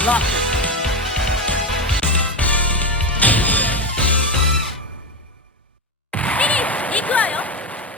Colossus.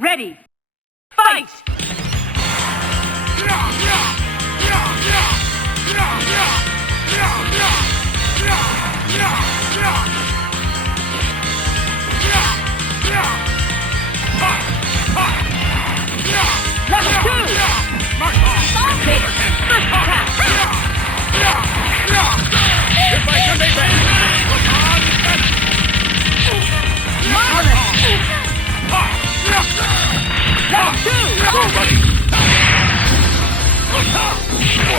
Ready. Fight! Level 2! Level 2! Go, buddy!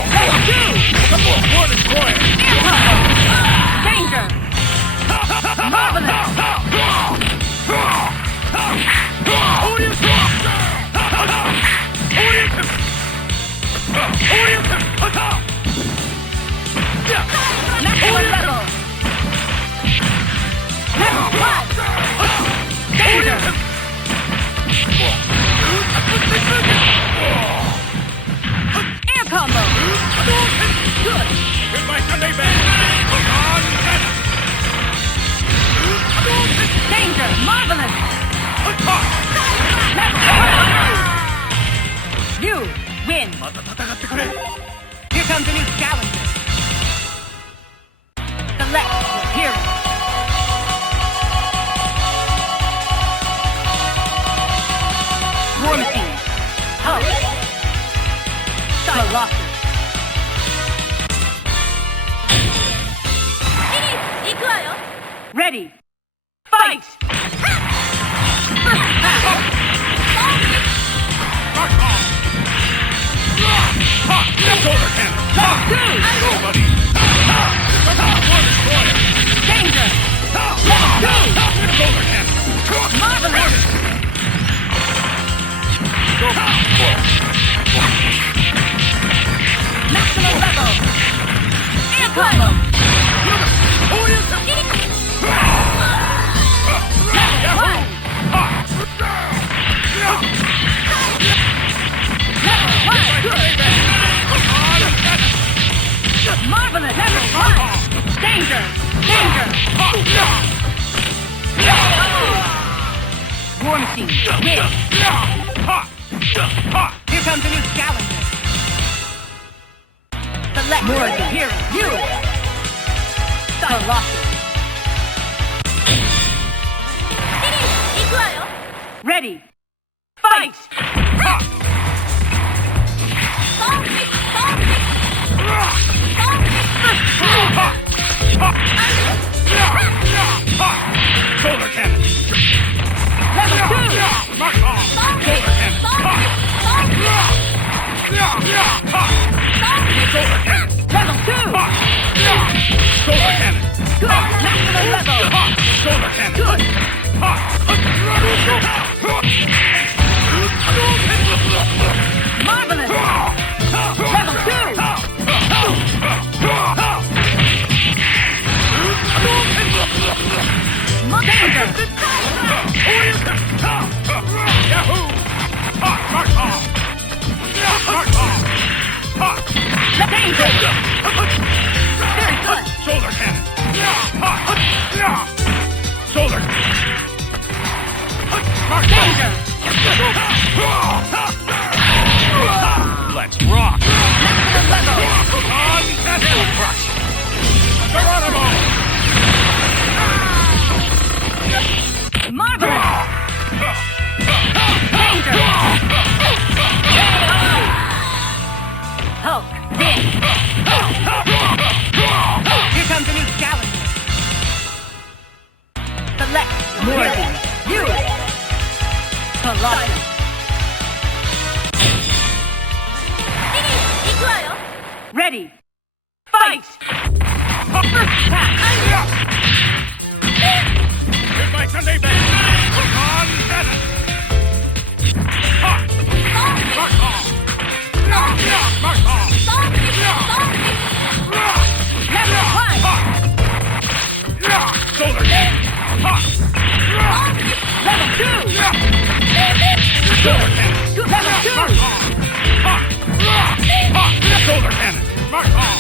Level 2! More than Troy! Danger! Marvelous! Maximum level! Level 1! Danger! Air combo! Good! Hit by Sunday band! Danger! Marvelous! Level 1! You win! Here comes a new challenger! Select your hero! One team! Up! Colossus! Ready! Fight! First pass! Shoulder cannon! Level 2! Go, buddy! Danger! Level 2! Shoulder cannon! Marvelous! Maximum level! Air combo! Marvelous! Level 1! Danger! Danger! War Machine, win! Here comes a new challenger! Select more of the hero! You! Colossus! Ready! Fight! Shoulder cannon! Level 2! Mark off! Shoulder cannon! Shoulder cannon! Level 2! Shoulder cannon! Good! Maximum level! Shoulder cannon! Good! Marvelous! Level 2! Danger! Yahoo! Mark off! Mark off! Danger! Very good! Shoulder cannon! Shoulder! Mark danger! Let's rock! Maximum level! On and crush! Geronimo! Marvelous! Danger! Hulk, this! Here comes a new challenger! Select Morgan! You! Colossus! Ready! Fight! First attack! Hit by Sunday band! On cannon! Mark off! Mark off! Level 1! Shoulder cannon! Level 2! Shoulder cannon! Level 2! Mark off! Shoulder cannon! Mark off!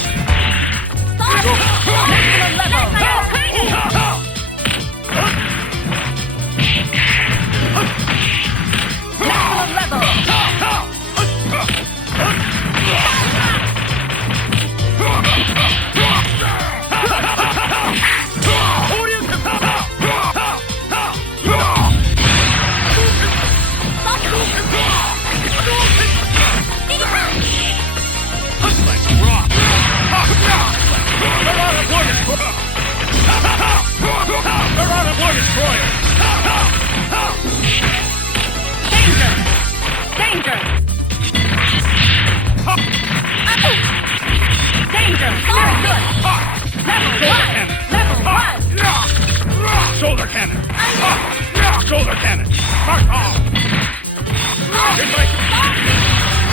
Shoulder cannon! Shoulder cannon! Mark off! It's like...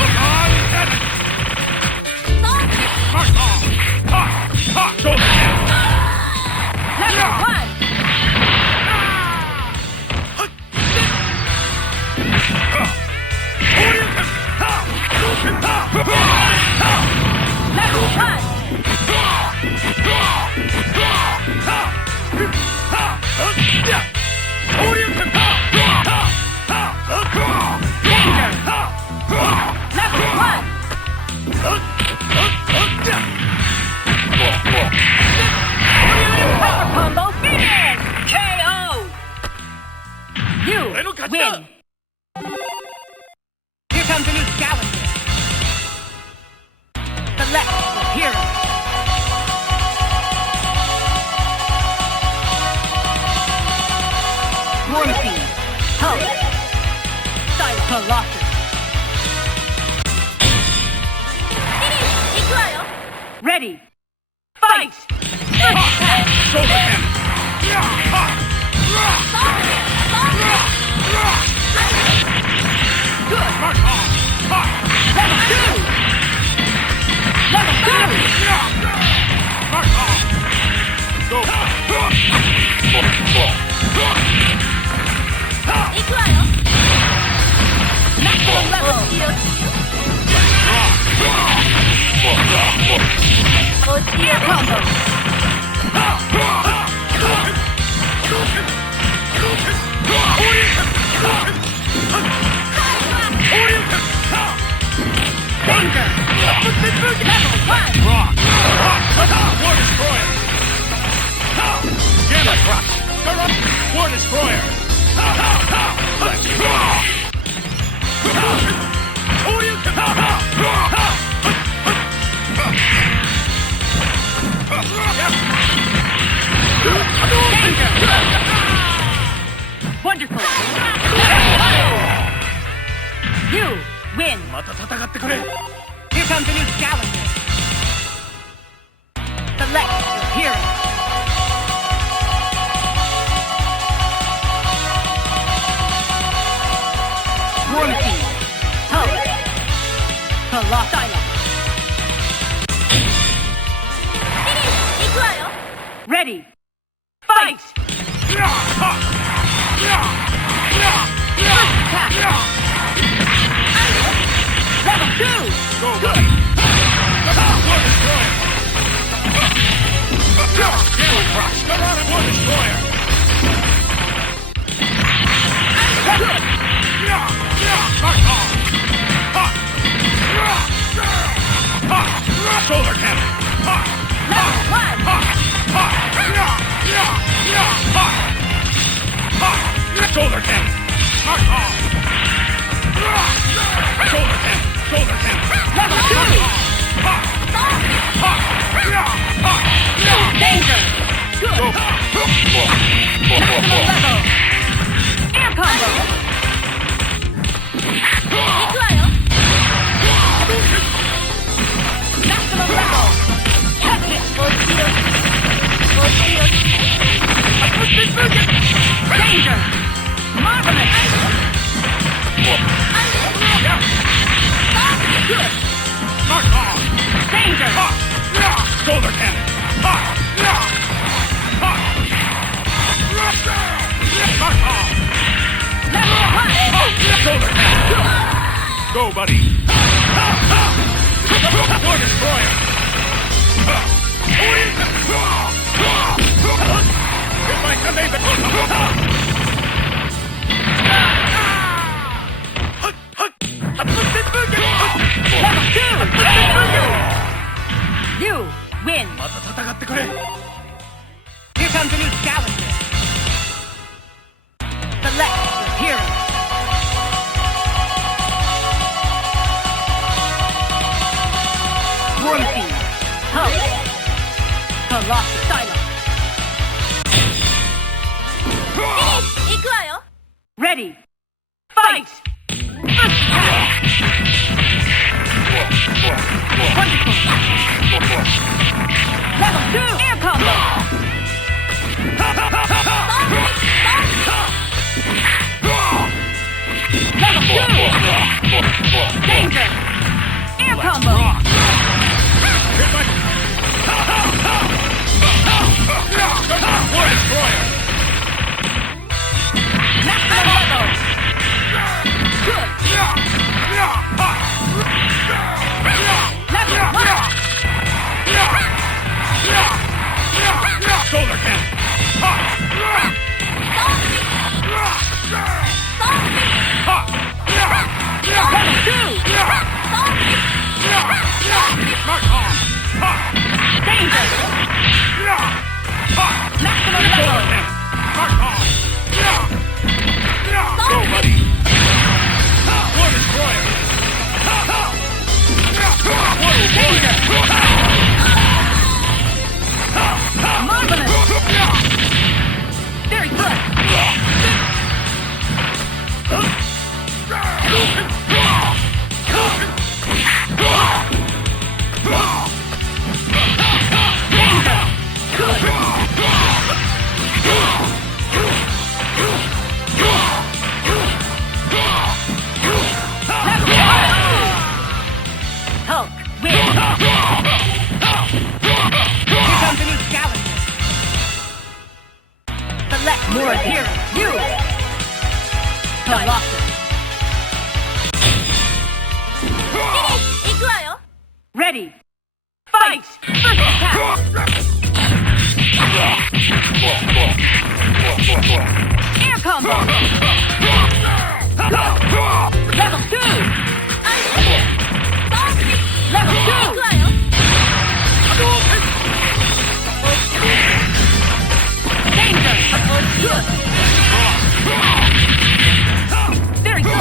Look on, cannon! Mark off! Shoulder cannon! Level 1! Level 1! Win! Here comes a new challenger. Select your hero. Morphine, Hulk, Colossus. Ready, fight! Shoulder cannon! Good. Mark off! Level 2! Level 3! Mark off! Go! Maximum level! Gear combo! Danger! Level 1! Rock! War Destroyer! Gamma Crux! War Destroyer! Let's rock! Danger! Wonderful! You win! また戦ってくれ Here comes a new challenger. Select your hero. Morphine, Hulk, Colossus. Ready, fight! Attack! Level 2! Go, buddy! War Destroyer! Gamma Crux! War Destroyer! Mark off! Shoulder cannon! Level 1! Shoulder cannon! Mark off! Shoulder cannon! Shoulder cannon! Level 2! Danger! Good! Maximum level! Air combo! Maximum level! Catch it! Danger! Marvelous! Good! Mark off! Danger! Shoulder cannon! Mark off! Level 1! Shoulder cannon! Go, buddy! War Destroyer! You win. Here comes a new challenger. Select your hero. Warming. Hub. Colossus. Silence. Ready. Fight. First attack. Wonderful. Level 2. Air combo. Level 2. Danger. Air combo. Maximum level. Good. Level 1. Shoulder cannon. Level 2. Danger. Maximum level. Go, buddy. War destroyer. Danger. Marvelous. Very good. Danger. Good. Hulk, win. Here comes a new challenger. Select more adherents. You. Colossus. Ready. Fight. First attack. Air combo. Level 2. Level 2. Danger. Good. Very good.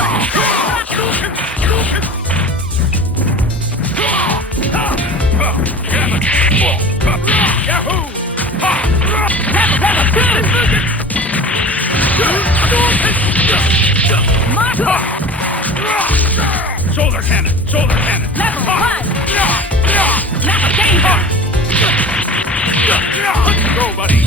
Yahoo! Level 2. Marvel. Shoulder cannon! Shoulder cannon! Level 1. Level danger. Go, buddy!